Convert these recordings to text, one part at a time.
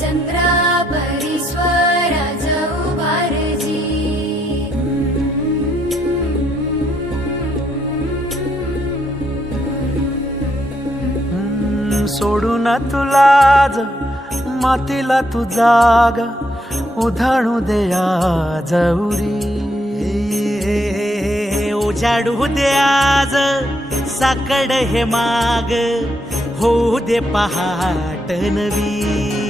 सोडू परिस्वरा सोडून तुलाज मातीला तू जाग उधाणू देया जवरी उजाडू दे आज साकड हे माग होऊ दे पहाट नवी।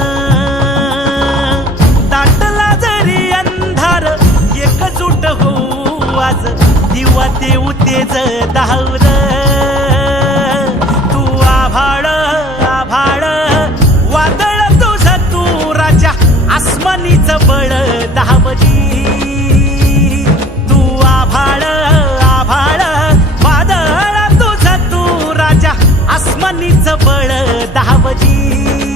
आज दिवा ते उतेज धावर तू आभाळ आभाळ. वादळ तुझ तू राजा आसमानीच बळ धावली तू आभाळ आभाळ. वादळ तुझ तू राजा आसमानीच बळ धावली